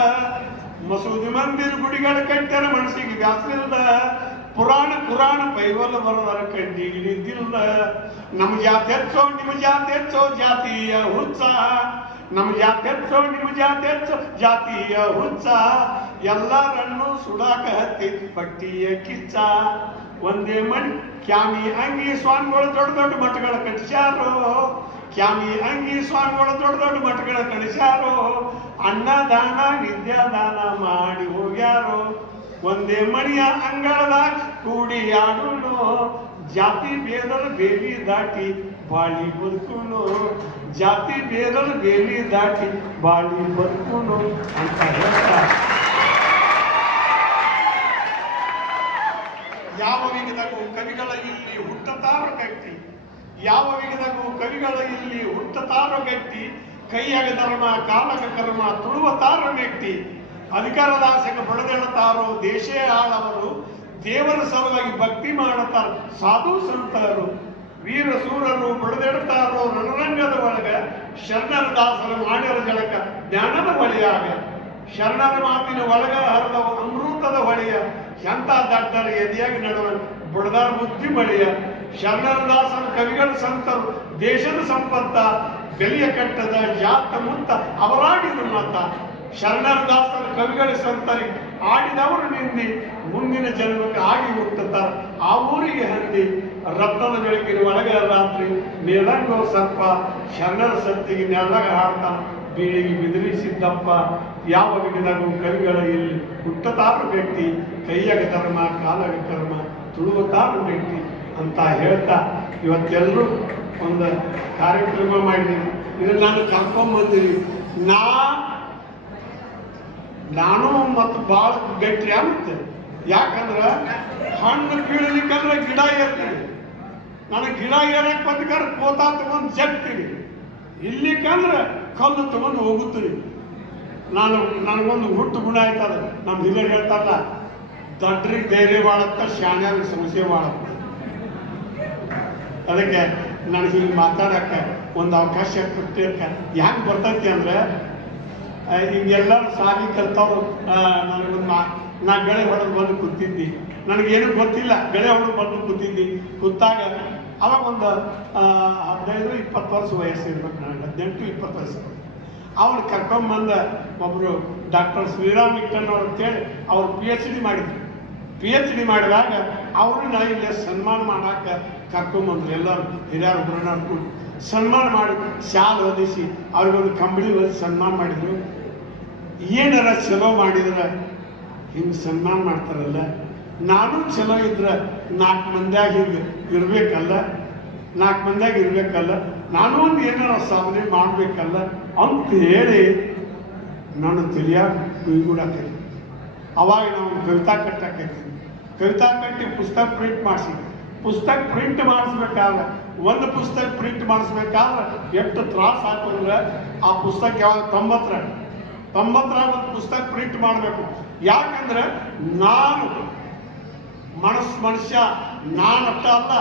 ಮಸೂದಿ ಮಂದಿರ ಗುಡಿಗಳ ಕಟ್ಟರ ಮನಸ್ಸಿಗೆ ವ್ಯಾಸವಿಲ್ದ. ಪುರಾಣ ಪೈವಲ್ಲ ಬರೋದರ ಕಣ್ಣಿಗೆ ನಿಂತಿಲ್ದ. ನಮ್ಮ ಜಾತಿ ಹೆಚ್ಚೋ ನಿಮ್ಮ ಜಾತಿ ಹೆಚ್ಚೋ ಜಾತಿಯ ಹುಚ್ಚ, ನಮ್ಮ ಜಾತಿ ಹೆಚ್ಚೋ ನಿಮ್ಮ ಜಾತಿ ಹೆಚ್ಚೋ ಜಾತಿಯ ಹುಚ್ಚ. ಎಲ್ಲರನ್ನೂ ಸುಡಾಕ ಹತ್ತಿ ಪಟ್ಟಿಯ ಕಿಚ್ಚ. ಒಂದೇ ಮಣಿ ಕ್ಯಾಮಿ ಅಂಗಿ ಸ್ವಾಮಿಗಳು ದೊಡ್ಡ ದೊಡ್ಡ ಮಠಗಳ ಕಟ್ಟಿಸ್ಯಾರೋ, ಕ್ಯಾಮಿ ಅಂಗಿ ಸ್ವಾಮಿಗಳು ದೊಡ್ಡ ದೊಡ್ಡ ಮಠಗಳ ಕಳಿಸ್ಯಾರೋ. ಅನ್ನದಾನ ವಿದ್ಯಾದಾನ ಮಾಡಿ ಹೋಗ್ಯಾರೋ. ಒಂದೇ ಮಣಿಯ ಅಂಗಳದಾಗ ಕೂಡಿ ಆಡುನು, ಜಾತಿ ಬೇದಲ ಬೇಲಿ ದಾಟಿ ಬಾಳಿ ಬದುಕುನು, ಜಾತಿ ಬೇದಲ ಬೇಲಿ ದಾಟಿ ಬಾಳಿ ಬದುಕುನು ಅಂತ ಹೇಳ್ತಾರೆ. ಯಾವ ವಿಗದಗೂ ಕವಿಗಳ ಇಲ್ಲಿ ಹುಟ್ಟತಾರೋ ಗಟ್ಟಿ, ಯಾವ ವಿಗದಗೂ ಕವಿಗಳ ಇಲ್ಲಿ ಹುಟ್ಟತಾರೋ ಗಟ್ಟಿ. ಕೈಯಾಗ ಧರ್ಮ ಕಾಲಕ ಕರ್ಮ ತುಳುವತಾರ ವ್ಯಕ್ತಿ. ಅಧಿಕಾರದಾಸೆಗೆ ಬಡದೆಳುತ್ತಾರೋ ದೇಶೇ ಆಳವರು, ದೇವರ ಸಲುವಾಗಿ ಭಕ್ತಿ ಮಾಡುತ್ತಾರೆ ಸಾಧು ಸಂತರು. ವೀರ ಸೂರರು ಬಡದೆಡುತ್ತಾರೋ ರಣರಂಗದ ಒಳಗ, ಶರಣರ ದಾಸರು ಮಾಡಿರ ಜಳಕ ಜ್ಞಾನದ ಹೊಳೆಯಾಗ. ಶರಣರ ಮಾತಿನ ಒಳಗ ಹರಿದ ಅಮೃತದ ಹೊಳೆಯ, ಎಂತ ದಡ್ಡರ ಎದೆಯಾಗಿ ನಡುವ ಬಡದಾರ ಬುದ್ಧಿ ಮಳೆಯ. ಶರಣರ ದಾಸರ ಕವಿಗಳ ಸಂತರು ದೇಶದ ಸಂಪತ್ತ, ಬೆಲೆಯ ಕಟ್ಟದ ಜಾತ ಮುತ್ತ ಅವರಾಡಿದ ಮತ. ಶರಣರ ದಾಸರ ಕವಿಗಳ ಸಂತರಿಗೆ ಆಡಿದವರು ನಿಂದಿ, ಮುಂದಿನ ಜನ್ಮಕ್ಕೆ ಆಗಿ ಹುಟ್ಟುತ್ತಾರೆ ಆ ಊರಿಗೆ ಹಂದಿ. ರತ್ನದ ಬೆಳಕಿನ ಒಳಗ ರಾತ್ರಿ ಮೇಲಂಗೋ ಸರ್ಪ, ಶರಣರ ಸತ್ತಿಗೆ ನೆಲಗ ಹಾಡ್ತಾ ಬೀಳಿಗೆ ಬಿದಿರಿಸಿದ್ದಪ್ಪ. ಯಾವ ವಿಧದಾಗೂ ಕವಿಗಳ ಇಲ್ಲಿ ಹುಟ್ಟತಾರು ವ್ಯಕ್ತಿ, ಕೈಯಾಗ ಧರ್ಮ ಕಾಲಗ ಕರ್ಮ ತುಳುವತಾರು ವ್ಯಕ್ತಿ ಅಂತ ಹೇಳ್ತಾ ಇವತ್ತೆಲ್ಲರೂ ಒಂದು ಕಾರ್ಯಕ್ರಮ ಮಾಡಿದೀವಿ. ಇದನ್ನು ನಾನು ಕರ್ಕೊಂಡ್ಬಂದಿರಿ. ನಾನು ಮತ್ತು ಭಾಳ ಗಟ್ಟಿ ಆಗುತ್ತೆ. ಯಾಕಂದ್ರೆ ಹಣ್ಣು ಬೀಳಲಿಕ್ಕಂದ್ರೆ ಗಿಡ ಏರ್ತೀನಿ, ನನಗೆ ಗಿಡ ಏರಕ್ಕೆ ಬಂದ್ಕಾರ ಕೋತಾ ತಗೊಂಡು ಜಗ್ತೀನಿ, ಇಲ್ಲಿಕ್ಕಂದ್ರೆ ಕಲ್ಲು ತಗೊಂಡು ಹೋಗುತ್ತೀನಿ. ನನಗೊಂದು ಹುಟ್ಟು ಗುಣ ಆಯ್ತದ. ನಮ್ಮ ಹಿರಿಯರು ಹೇಳ್ತಾರಲ್ಲ, ದಡ್ರಿಗೆ ಧೈರ್ಯ ಬಾಳತ್ತ, ಶಾಣ್ಯರಿಗೆ ಸಮಸ್ಯೆ ಬಾಳತ್ತ. ಅದಕ್ಕೆ ನನಗೆ ಹಿಂಗೆ ಮಾತಾಡಕ್ಕೆ ಒಂದು ಅವಕಾಶ ಕೊಟ್ಟಿರ್ಕ ಯಾಕೆ ಬರ್ತೈತಿ ಅಂದ್ರೆ, ಹಿಂಗೆಲ್ಲರೂ ಸಾಲಿ ಕಲ್ತವ್ರು ನನಗೊಂದು ನಾ ಗಳೆ ಹೊಡೆದು ಬಂದು ಕೂತಿದ್ದಿ, ನನಗೇನು ಗೊತ್ತಿಲ್ಲ, ಗಳೆ ಹೊಡೆದು ಬಂದು ಕೂತಿದ್ದಿ. ಕೂತಾಗ ಅವಾಗ ಒಂದು 15-20 ವರ್ಷ ವಯಸ್ಸು ಇರ್ಬೇಕು, ನನಗೆ 18-20 ವಯಸ್ಸು. ಅವ್ರು ಕರ್ಕೊಂಬಂದ ಒಬ್ಬರು ಡಾಕ್ಟರ್ ಶ್ರೀರಾಮ್ ಇಟ್ಟನ್ ಅವ್ರು ಅಂತೇಳಿ ಅವ್ರು PhD ಮಾಡಿದ್ರು. PhD ಮಾಡಿದಾಗ ಅವ್ರನ್ನ ಇಲ್ಲೇ ಸನ್ಮಾನ ಮಾಡಕ್ಕೆ ಕರ್ಕೊಂಬಂದ್ರು. ಎಲ್ಲರೂ ಹಿರಿಯರು ಗುರುನಾಥ್ ಸನ್ಮಾನ ಮಾಡಿ ಶಾಲೆ ಓದಿಸಿ ಅವ್ರಿಗೊಂದು ಕಂಬಳಿ ಓದಿ ಸನ್ಮಾನ ಮಾಡಿದ್ರು. ಏನಾರ ಚಲೋ ಮಾಡಿದ್ರೆ ಹಿಂಗೆ ಸನ್ಮಾನ ಮಾಡ್ತಾರಲ್ಲ, ನಾನು ಚಲೋ ಇದ್ರೆ 4 ಮಂದಿಯಾಗ ಹಿಂಗೆ ಇರಬೇಕಲ್ಲ, 4 ಮಂದಿಯಾಗ ಇರಬೇಕಲ್ಲ, ನಾನು ಒಂದು ಏನಾರ ಸಾಧನೆ ಮಾಡಬೇಕಲ್ಲ ಅಂತ ಹೇಳಿ ನಾನು ತಿಳಿಯಾಗ ಕುಯ್ಗೂಡಾಕೈತಿ. ಅವಾಗ ನಾವು ಕವಿತಾ ಕಟ್ಟಕ್ಕೈತಿ. ಕವಿತಾ ಕಟ್ಟಿ ಪುಸ್ತಕ ಪ್ರಿಂಟ್ ಮಾಡಿಸಿ, ಪುಸ್ತಕ ಪ್ರಿಂಟ್ ಮಾಡಿಸ್ಬೇಕಾದ್ರೆ ಒಂದು ಪುಸ್ತಕ ಪ್ರಿಂಟ್ ಮಾಡಿಸ್ಬೇಕಾದ್ರೆ ಎಷ್ಟು ತ್ರಾಸ ಆಯ್ತು ಅಂದ್ರೆ, ಆ ಪುಸ್ತಕ ಯಾವಾಗ 90 ಒಂದು ಪುಸ್ತಕ ಪ್ರಿಂಟ್ ಮಾಡಬೇಕು. ಯಾಕಂದ್ರೆ ನಾನು ಮನುಷ್ಯ ನಾನಷ್ಟ ಅಲ್ಲ,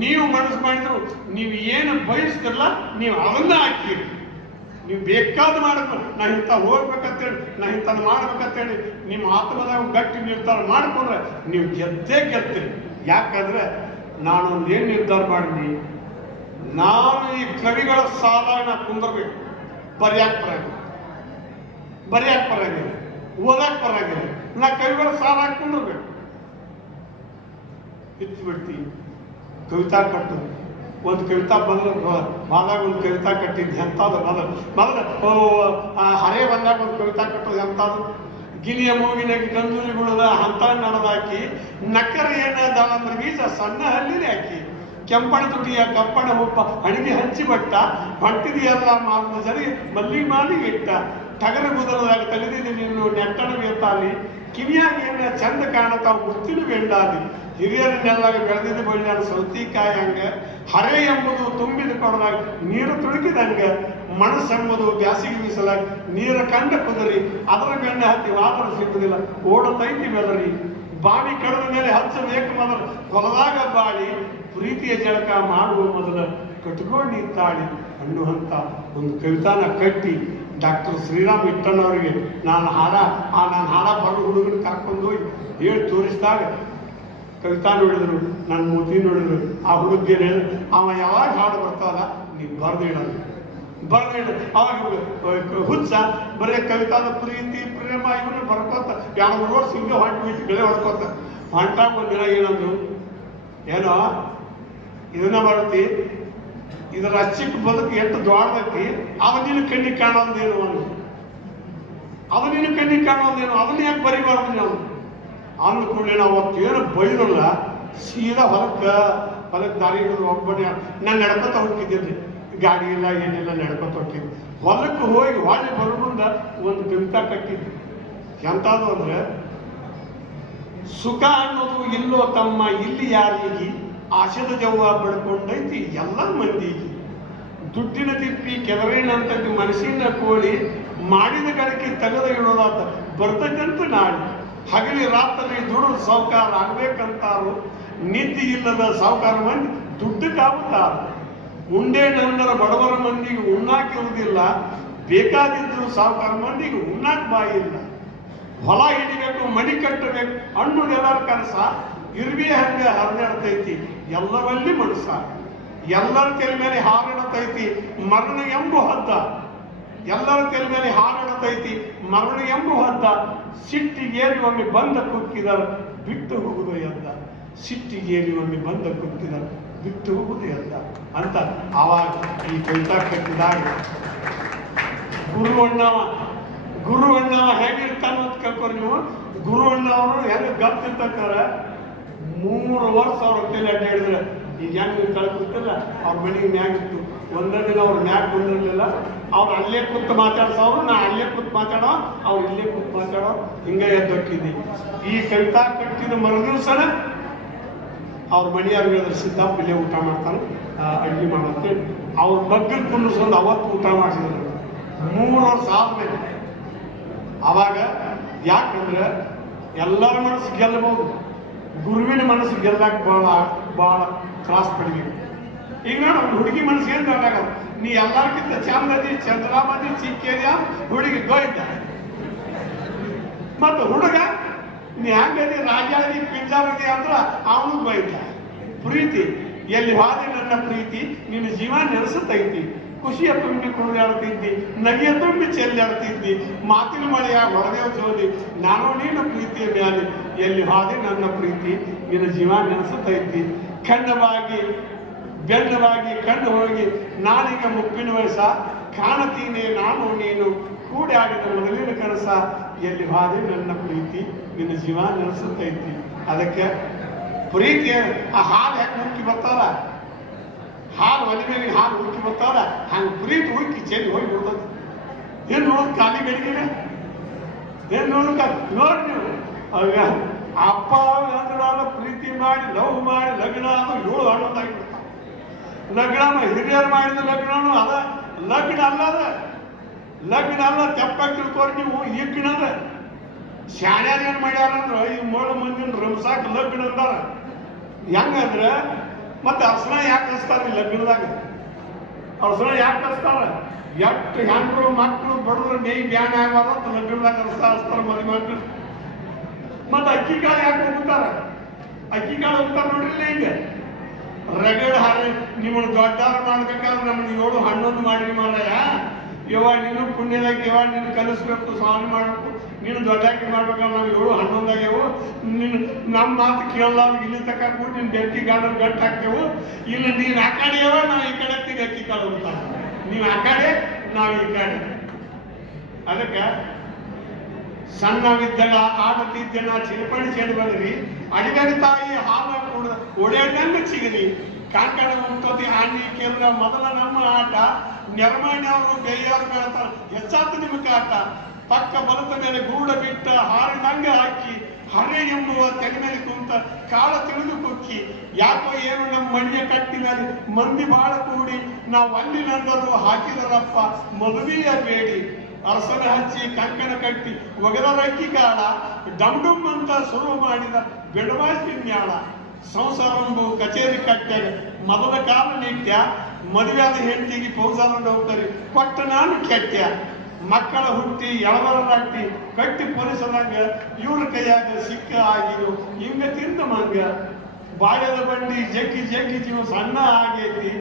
ನೀವು ಮನಸ್ಸು ಮಾಡಿದ್ರು ನೀವು ಏನು ಬಯಸ್ತಿರಲ್ಲ ನೀವು ಅದನ್ನ ಹಾಕಿರಿ. ನೀವು ಬೇಕಾದ ಮಾಡಬೇಕು. ನಾ ಇಂಥ ಹೋಗ್ಬೇಕಂತೇಳಿ, ನಾ ಇಂಥದ್ದು ಮಾಡ್ಬೇಕಂತೇಳಿ ನಿಮ್ಮ ಆತ್ಮದಾಗ ಗಟ್ಟಿ ನಿರ್ಧಾರ ಮಾಡಿಕೊಂಡ್ರೆ ನೀವು ಗೆದ್ದೇ ಗೆದ್ತೀರಿ. ಯಾಕಂದ್ರೆ ನಾನೊಂದೇನು ನಿರ್ಧಾರ ಮಾಡಿದ್ನಿ, ನಾನು ಈ ಕವಿಗಳ ಸಾಲ ಕುಂದರ್ಬೇಕು. ಬರ್ಯಾಕ್ ಬರಾಗಿಲ್ಲ, ಓದಕ್ ಬರಾಗಿಲ್ಲ, ನಾ ಕವಿಗಳ ಸಾಲ ಕುಂದರ್ಬೇಕು. ಹಿಚ್ಚು ಬಿಡ್ತಿ ಕವಿತಾ ಕಟ್ಟು. ಒಂದು ಕವಿತಾ ಬಂದಾಗ ಒಂದು ಕವಿತಾ ಕಟ್ಟಿದ್ದು ಎಂಥದ್ದು ಹರೇ ಬಂದಾಗ ಒಂದು ಕವಿತಾ ಕಟ್ಟೋದು ಎಂಥದ್ದು. ಗಿನಿಯ ಮೂಗಿನಾಗಿ ಗಂಜೂರಿಗುಳದ ಹಂತ ನಡೆದಾಕಿ ನಕ್ಕರ ಏನ ದಾಳಂಬ್ರ ಬೀಜ ಸಣ್ಣ ಹಲ್ಲಿನೇ ಹಾಕಿ ಕೆಂಪಣ ತುಟಿಯ ಕಪ್ಪಣ ಉಪ್ಪ ಅಡಿಗೆ ಹಂಚಿ ಬಟ್ಟ ಹೊಟ್ಟಿದೆಯಲ್ಲ ಮಾತ್ರ ಜರಿ ಮಲ್ಲಿ ಮಾಲಿಗೆ ಇಟ್ಟ ಟಗರ ಗುದರದಾಗ ತಲೆದಿದೆ ನೀನು ನೆಟ್ಟಣ ಬೇತಾಲಿ ಕಿವಿಯಾಗಿ ಏನ ಚಂದ ಕಾಣತಾವು ಮುತ್ತಿನ ಬೆಂಡಾಲಿ ಹಿರಿಯರನ್ನೆಲ್ಲ ಬೆಳೆದಿದ್ದು ಬಳ್ಳಿಯಾದ ಸೌತಿಕಾಯಿ ಹಂಗ ಹರೆ ಎಂಬುದು ತುಂಬಿದ ಕೊಡದಾಗ ನೀರು ತುಳುಕಿದಂಗ ಮನಸ್ಸೆಂಬುದು ಬ್ಯಾಸಿಗೆ ಬೀಸಲಾಗಿ ನೀರ ಕಂಡ ಕುದರಿ ಅದರ ಬೆಣ್ಣೆ ಹತ್ತಿ ವಾತರ ಸಿಗುವುದಿಲ್ಲ ಓಡತೈತಿ ಬೆದರಿ ಬಾವಿ ಕಳೆದ ಮೇಲೆ ಹಚ್ಚಬೇಕು ಮೊದಲು ಹೊಲದಾಗ ಬಾಳಿ ಪ್ರೀತಿಯ ಜಳಕ ಮಾಡುವ ಮೊದಲು ಕಟ್ಕೊಂಡು ತಾಳಿ ಅನ್ನುವಂಥ ಒಂದು ಕವಿತಾನ ಕಟ್ಟಿ ಡಾಕ್ಟರ್ ಶ್ರೀರಾಮ್ ಇಟ್ಟಣ್ಣವರಿಗೆ ನಾನು ಹಾಡ ಬರೆದು ಹುಡುಗನ ಕರ್ಕೊಂಡು ಹೋಗಿ ಹೇಳಿ ತೋರಿಸಿದಾಗ ಕವಿತಾ ನೋಡಿದ್ರು, ನನ್ನ ಮೂತಿ ನೋಡಿದ್ರು. ಆ ಹುಡುಗಿಯರು ಹೇಳಿದ್ರು, ಅವ ಯಾವಾಗ ಹಾಡು ಬರ್ತಾವಲ್ಲ ನೀವು ಬರೆದಿಡೋದು ಅವಾಗ ಹುಚ್ಚ ಬರೀ ಕವಿತಾದ ಪ್ರೀತಿ ಪ್ರೇಮ ಇವನು ಬರ್ಕೋತ ಯಾವ ವರ್ಷ ಹಿಂಗೆ ಹೊಂಟು ಬೆಳೆ ಹೊಡ್ಕೋತ ಹೊಂಟಾಗ ಒಂದಿನ ಏನಂದ್ರು, ಏನೋ ಇದನ್ನ ಬರುತ್ತಿ ಇದರ ಚಿಕ್ಕ ಬದುಕು ಎಷ್ಟು ದೊಡ್ಡದೈತಿ ಅವನಿನ ಕಣ್ಣಿಗೆ ಕಾಣೋದೇನು ಅದನ್ನ ಯಾಕೆ ಬರಿಬಾರ್ದು ನಾವು ಅಂದ್ಕೊಳ್ಳಿ. ನಾವು ಅವತ್ತೇನು ಬೈರಲ್ಲ ಸೀದಾ ಹೊಲಕ್ಕೆ ದಾರಿ ಹಿಡಿದು ಒಬ್ಬನೇ ನಾನು ನಡ್ಕೊತ ಹೋಗ್ತಿದ್ದೀನಿ, ಗಾಡಿ ಇಲ್ಲ ಏನಿಲ್ಲ ನಡ್ಕೊತ ಹೋಗ್ತಿದ್ದೆ. ಹೊಲಕ್ಕೆ ಹೋಗಿ ಹೊಳ್ಳಿ ಬರೋ ಮುಂದೆ ಒಂದು ಕವಿತಾ ಕಟ್ಟಿದ್ದೆ. ಎಂಥದ್ದು ಅಂದ್ರೆ, ಸುಖ ಅನ್ನೋದು ಇಲ್ಲೋ ತಮ್ಮ ಇಲ್ಲಿ ಯಾರಿಗೆ ಆಶದ ಜವ್ವ ಬಡ್ಕೊಂಡೈತಿ ಎಲ್ಲ ಮಂದಿಗೆ ದುಡ್ಡಿನ ತಿಪ್ಪಿ ಕೆದರೇನಂತದ್ದು ಮನಸ್ಸಿನ ಕೋಳಿ ಮಾಡಿದ ಕಡೆಗೆ ತೆಗೆದ ಇಡೋದಾತ ಬರ್ತಕ್ಕಂಥ ನಾಡಿ ಹಗಲಿ ರಾತ್ರಿ ದುಡಿದು ಸಾವುಕಾರ ಆಗ್ಬೇಕಂತಾರು ನಿದ್ದೆ ಇಲ್ಲದ ಸಾವುಕಾರ ಮಂದಿ ದುಡ್ಡಕ್ಕಾಗುತ್ತಾರ. ಉಂಡೇನಂದರ ಬಡವರ ಮಂದಿಗೆ ಉಣ್ಣಾಕಿರುವುದಿಲ್ಲ, ಬೇಕಾದಿದ್ರು ಸಾವುಕಾರ ಮಂದಿಗೆ ಉಣ್ಣಾಕ್ ಬಾಯಿ ಇಲ್ಲ. ಹೊಲ ಹಿಡಿಬೇಕು, ಮಣಿ ಕಟ್ಟಬೇಕು ಅನ್ನೋದು ಎಲ್ಲರ ಕನಸ ಇರ್ವಿ ಹಂಗ ಹರಿದಾಡ್ತೈತಿ ಎಲ್ಲರಲ್ಲಿ ಮನಸ್ಸ. ಎಲ್ಲರ ತೆಲ ಮೇಲೆ ಹಾರಿಡತೈತಿ ಮರಣ ಎಂಬು ಹದ್ದ, ಎಲ್ಲರ ತೆಲ ಮೇಲೆ ಹಾರಿಡತೈತಿ ಮರಣ ಎಂಬು ಹದ್ದ. ಸಿಟ್ಟಿಗೇರಿ ಒಮ್ಮೆ ಬಂದ ಕುಕ್ಕಿದರ ಬಿಟ್ಟು ಹೋಗುದು ಎದ್ದ, ಸಿಟ್ಟಿಗೇರಿ ಒಮ್ಮೆ ಬಂದ ಕುಕ್ಕಿದರ ಬಿಟ್ಟು ಹೋಗುದು ಎದ್ದ ಅಂತ ಆವಾಗ ಈ ಕವಿತಾ ಕಟ್ಟಿದಾಗ ಗುರು ಅಣ್ಣವ ಹೇಗಿರ್ತಾನ ಅಂತ ಕೇಳ್ಕೊರಿ ನೀವು. ಗುರು ಅಣ್ಣವರು ಹೆಂಗೆ ಗಪ್ತಿರ್ತಾರೆ, 3 ವರ್ಷ ಅವ್ರ ಹೊಟ್ಟೆಲಿ ಅಡ್ಡಾಡಿದ್ರೆ ಈಗ ಹೆಂಗೆ ನೀವು ಕಳ್ಕೊತಿಲ್ಲ ಅವ್ರ ಮನೆಗೆ ಮ್ಯಾಗಿತ್ತು. ಒಂದೇ ದಿನ ಅವ್ರು ಮ್ಯಾಗ್ ಬಂದಿರಲಿಲ್ಲ. ಅವ್ರು ಅಲ್ಲೇ ಕೂತು ಮಾತಾಡ್ಸೋರು, ನಾ ಅಲ್ಲೇ ಕೂತು ಮಾತಾಡೋ, ಅವ್ರು ಇಲ್ಲೇ ಕೂತು ಮಾತಾಡೋ, ಹಿಂಗೆ ಎದ್ದೊಕ್ಕಿದ್ವಿ. ಈ ಕವಿತಾ ಕಟ್ಟಿದ ಮರುದಿವ್ಸನ ಅವ್ರ ಮನೆಯವ್ರು ಹೇಳಿದ್ರೆ, ಸಿದ್ದಪ್ಪ ಇಲ್ಲೇ ಊಟ ಮಾಡ್ತಾನೆ, ಅಡುಗೆ ಮಾಡತ್ತೇಳಿ ಅವ್ರ ಬಗ್ಗೆ ಕುಂದಿಸ್ಕೊಂಡು ಅವತ್ತು ಊಟ ಮಾಡಿಸಿದ್ರು 3 ವರ್ಷ ಆದ್ಮೇಲೆ. ಆವಾಗ ಯಾಕಂದ್ರೆ ಎಲ್ಲರ ಮನಸ್ಸು ಗೆಲ್ಲಬಹುದು, ಗುರುವಿನ ಮನಸ್ಸು ಗೆಲ್ಲಕ್ಕೆ ಭಾಳ ತ್ರಾಸ ಪಡಿಬೇಕು. ಈಗ ನೋಡ ಹುಡುಗಿ ಮನಸ್ಸು ಏನು ಬೇಕಾಗ, ನೀ ಎಲ್ಲರಿಗಿಂತ ಚಂದದಿ ಚಂದ್ರಾಮದಿ ಚಿಕ್ಕೇರಿಯ ಹುಡುಗಿ ಗೋಯ್ದ, ಮತ್ತು ಹುಡುಗ ನೀ ಹಂಗದಿ ರಾಜಾದಿ ಪಿಂಜಾವದಿ ಅಂದ್ರ ಅವನು ಗೋಯ್ದ. ಪ್ರೀತಿ ಎಲ್ಲಿ ಹಾದಿ ನನ್ನ ಪ್ರೀತಿ ನಿನ್ನ ಜೀವ ನೆನೆಸುತ್ತೈತಿ, ಖುಷಿಯ ತುಂಬಿ ಕುಣಿದಾಡ್ತಿದ್ದಿ, ನಗೆಯ ತುಂಬಿ ಚೆಲ್ಲಾಡ್ತಿದ್ದಿ, ಮಾತಿನ ಮಳೆಯ ಹೊರದೇವ ಜೋದಿ ನಾನು ನೀನು ಪ್ರೀತಿಯ ಮ್ಯಾಲೆ ಎಲ್ಲಿ ಹಾದಿ ನನ್ನ ಪ್ರೀತಿ ನಿನ್ನ ಜೀವ ನೆನೆಸುತ್ತೈತಿ. ಖಂಡವಾಗಿ ಬೆಂಡವಾಗಿ ಕಣ್ಣು ಹೋಗಿ ನಾನೀಗ ಮುಪ್ಪಿನ ವಯಸ್ಸ ಕಾಣತೀನಿ ನಾನು ನೀನು ಕೂಡಿ ಆಡಿದ ಮೊದಲಿನ ಕನಸ ಎಲ್ಲಿ ಹಾದಿ ನನ್ನ ಪ್ರೀತಿ ನಿನ್ನ ಜೀವ ನೆನೆಸುತ್ತೈತಿ. ಅದಕ್ಕೆ ಪ್ರೀತಿ ಆ ಹಾಲು ಯಾಕೆ ಹುಕ್ಕಿ ಬರ್ತಾರ, ಹಾಲು ಒಲಿ ಮೇಲೆ ಹಾಲು ಹುಕ್ಕಿ ಬರ್ತಾರ, ಹಂಗೆ ಪ್ರೀತಿ ಹುಕ್ಕಿ ಚೆಲ್ಲಿ ಹೋಗಿ ಬಿಡ್ತದೆ. ಏನು ನೋಡೋದು ಖಾಲಿ ಗಡಿಗೆ, ಏನು ನೋಡೋಕ ನೋಡಿ ನೀವು. ಅವಾಗ ಅಪ್ಪ ಅಂದ್ರೆ ಪ್ರೀತಿ ಮಾಡಿ ಲವ್ ಮಾಡಿ ಲಗ್ನ ಅದು 7 ಹಣ್ಣೊಂದಾಗಿಬಿಡ್ತಾವ. ಲಗ್ನ ಹಿರಿಯರು ಮಾಡಿದ ಲಗ್ನನು ಅದ, ಲಗ್ನ ಅಲ್ಲ ತೆಪ್ಪಾಗಿ ತಿಳ್ಕೋರಿ ನೀವು. ಈಗಿನ ಅದ ಶಾಣ್ಯಾರ ಏನು ಮಾಡ್ಯಾರಂದ್ರೆ ಈ ಮೊಳು ಮಂದಿನ ರಂಸಾಕ ಲಗ್ನ ಅಂತಾರ. ಹೆಂಗಂದ್ರೆ ಮತ್ತೆ ಅರ್ಸನ ಯಾಕೆ ಕಳಿಸ್ತಾರೆ ಲಗ್ನದಾಗ, ಅರ್ಸನ ಯಾಕೆ ಕಳಿಸ್ತಾರ, ಎಷ್ಟು ಹೆಣ್ರು ಮಕ್ಕಳು ಬಡದ್ರು ಮೇಯ್ ಬ್ಯಾನ್ ಆಗಬಾರ್ದು ಲಗ್ನದಾಗ ಹಚ್ತಾರೆ ಮದುವೆ ಮಾಡಿ. ಮತ್ತೆ ಅಕ್ಕಿ ಕಾಳು ಯಾಕೆ ಹೋಗ್ತಾರೆ, ಅಕ್ಕಿ ಕಾಳು ಹೋಗ್ತಾರೆ ನೋಡ್ರಿಲ್ಲ, ಹಿಂಗೆ ರಗಡ್ ಹಾರಿ ನಿಮ್ಮನ್ನು ದೊಡ್ಡವ್ರು ಮಾಡ್ಬೇಕಾದ್ರೆ ನಮ್ಮನ್ನು 7-11 ಮಾಡಿರಿ ಮಾರಾಯ. ಯವ್ವ ನೀನು ಪುಣ್ಯದಾಗ ಯವ್ವ ನೀನು ಕಲಿಸ್ಬೇಕು, ಸ್ವಾಮಿ ಮಾಡಬೇಕು, ನೀನು ದೊಡ್ಡಾಕಿ ಮಾಡ್ಬೇಕಾದ್ರೆ ನಾವು 7-11 ಆಗ್ಯಾವು. ನೀನು ನಮ್ಮ ಮಾತು ಕೇಳಲ್ಲ, ಇಲ್ಲಿ ತಕ ಕೂಡಿ ನಿನ್ನ ಬೆಂಕಿ ಗಾರ್ಡನ್ ಗಟ್ಟು ಹಾಕ್ತೇವು. ಇಲ್ಲ ನೀನು ಆ ಕಡೆ ಯವ್ವ, ನಾವು ಈ ಕಡೆ ಅಕ್ಕಿ ಕಳ್ಬಿಡ್ತಾರ. ನೀವು ಆ ಕಡೆ, ನಾವು ಈ ಕಡೆ. ಅದಕ್ಕೆ ಸಣ್ಣವಿದ್ದಾಗ ಆಡತಿದ್ದೆನ ಚಿರಪಣಿ ಚೆಂಡು ಬಂದ್ರಿ, ಅಡಿಗಡಿ ತಾಯಿ ಹಾಲ ಕೂಡ ಒಡೆಯಂಗ ಸಿಗಲಿ. ಕಾಂಕಣ ಉಂಟತಿ ಆನಿ ಕೇಂದ್ರ ಮೊದಲ ನಮ್ಮ ಆಟ. ನೆರಮಣಿ ಅವರು ಬೇಯಾರು ಬೆಳತಾರ, ಹೆಚ್ಚಾತು ನಿಮಗೆ ಆಟ. ಪಕ್ಕ ಬಲದ ಮೇಲೆ ಗೂಡ ಬಿಟ್ಟ ಹಾರಿದಂಗ ಹಾಕಿ, ಹರೆ ಎಂಬುವ ತೆಗೆ ಮೇಲೆ ಕುಂತ ಕಾಳ ತಿಳಿದು ಕುಕ್ಕಿ. ಯಾಕೋ ಏನು ನಮ್ಮ ಮಣಿಯ ಕಟ್ಟಿನಲ್ಲಿ ಮಂದಿ ಬಾಳ ಕೂಡಿ, ನಾವು ಅಲ್ಲಿ ನಂದರು ಹಾಕಿದರಪ್ಪ ಮದುವೆಯ ಬೇಡಿ. ಅರಸನ ಹಚ್ಚಿ ಕಂಕಣ ಕಟ್ಟಿ ಒಗರಕ್ಕಿ ಕಾಳ, ಡಮ್ ಡುಮ್ ಅಂತ ಶುರು ಮಾಡಿದ ಬೆಡವಾಸಿ ನ್ಯಾಳ. ಸಂಸಾರಂಬು ಕಚೇರಿ ಕಟ್ಟಾಗ ಮೊದಲ ಕಾಲ ನಿತ್ಯ, ಮದುವೆಯಾದ ಹೆಂಡತಿಗೆ ಪೌಸಾರಂಡ ಹೋಗ್ತಾರೆ ಕೊಟ್ಟ ನಾನು ಕೆಟ್ಟ. ಮಕ್ಕಳ ಹುಟ್ಟಿ ಎಳವರನಾಟಿ ಕಟ್ಟಿ ಪೊಲೀಸರಂಗ ಇವ್ರ ಕೈಯಾಗ ಸಿಕ್ಕ ಆಗಿರು ಹಿಂಗ ತಿಂದ ಮಂಗ. ಬಾಯದ ಬಂಡಿ ಜಗ್ಗಿ ಜಗ್ಗಿ ಜೀವ ಸಣ್ಣ ಆಗೈತಿ,